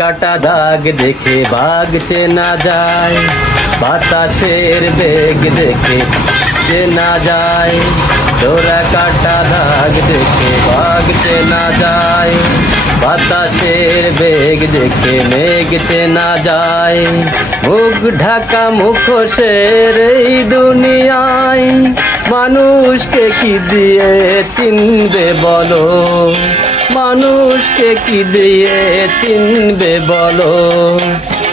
কাটা দাগ দেখে বাঘ চেনা যায়, বাতাসের বেগ দেখে চেনা যায়। ডোরা কাটা দাগ দেখে বাঘ চেনা যায়, বাতাসের বেগ দেখে মেঘ চেনা যায়। মুখ ঢাকা মুখোশের এই দুনিয়ায় মানুষকে কি দিয়ে চিনবে বলো, মানুষকে কি দিয়ে চিনবে বলো।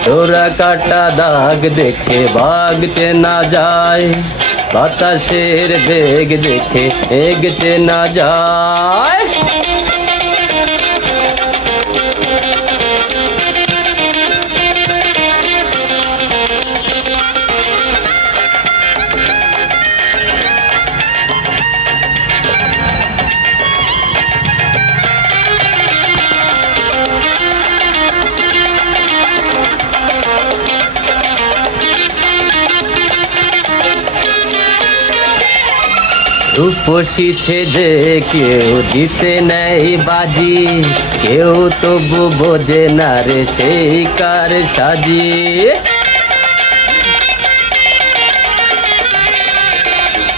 ডোরা কাটা দাগ দেখে বাঘ চেনা যায়, বাতাসের বেগ দেখে মেঘ চেনা যায়। রূপসী যে কেউ দিতে নেই বাজি, কেউ তবু বোঝে না রে সেই কার সাজি।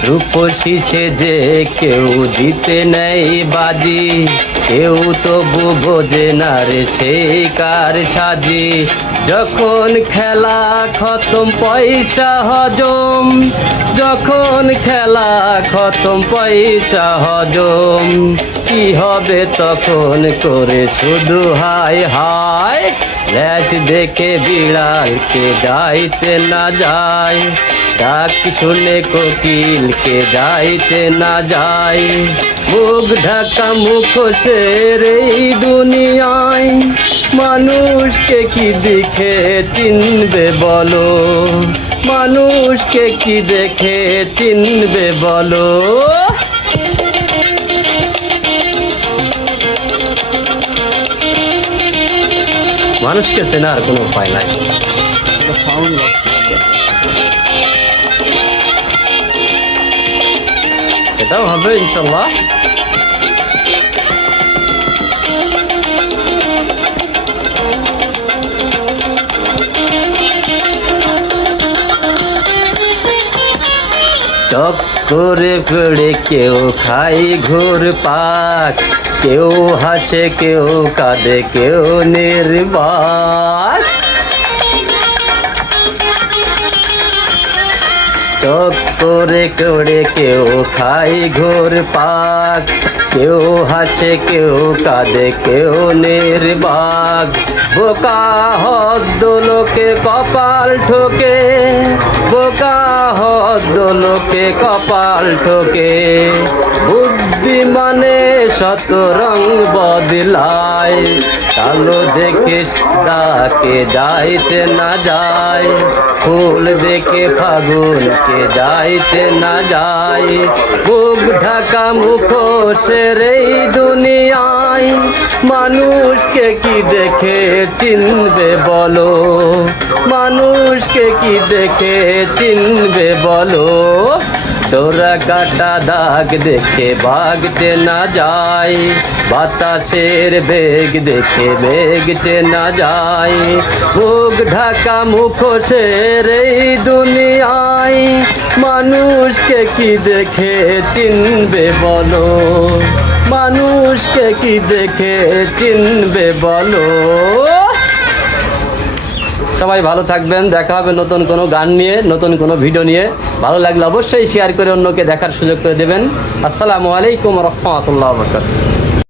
রূপসী যে কেউ দিতে নেই বাজি, কেউ তবু বোঝে না রে সেই কার সাজি। যখন খেলা খতম পয়সা হজম, যখন খেলা খতম পয়সা হজম, কি হবে তখন করে শুধু হায় হায়। ল্যাচ দেখে বিড়ালকে যাইতে না যায়, ডাক শুনে কোকিলকে যাইতে না যায়। মুখ ঢাকা মুখোশের এই দুনিয়ায় মানুষকে কি দেখে চিনবে বলো, মানুষকে কি দেখে চিনবে বলো। মানুষকে চেনার কোনো উপায় নাই। এটাও হবে ইনশাল্লাহ। চক করে পড়ে কেউ খাই ঘুর পাক, কেউ হাসে কেউ কাঁদে কেউ নির্বাক। চক করে করে কেউ খাই ঘোর পাক, কেউ হাসে কেউ কাঁদে কেউ নির্বাক। বোকা হদ্দ লোকে কপাল ঠোকে, বোকা হদ্দ লোকে কপাল ঠোকে। বুদ্ধিমানে শত রং বদলায়, কালো দেখে ডাকে যাইতে না যায়, ফুল দেখে ফাগুনকে যাইতে না যায়। মুখ ঢাকা মুখোশের এই দুনিয়ায় মানুষকে কি দেখে চিনবে বলো, মানুষকে কি দেখে চিনবে বলো। ডোরা কাটা দাগ দেখে বাঘ চেনা যায়, বাতাসের বেগ দেখে মেঘ চেনা যায়। মুখ ঢাকা মুখোশের এই দুনিয়ায় মানুষকে কি দেখে চিনবে বলো, মানুষকে কি দেখে চিনবে বলো। সবাই ভালো থাকবেন, দেখা হবে নতুন কোনো গান নিয়ে, নতুন কোনো ভিডিও নিয়ে। ভালো লাগলে অবশ্যই শেয়ার করে অন্যকে দেখার সুযোগ করে দেবেন। আসসালামু আলাইকুম রহমতুল্লাহ বরকাতুহু।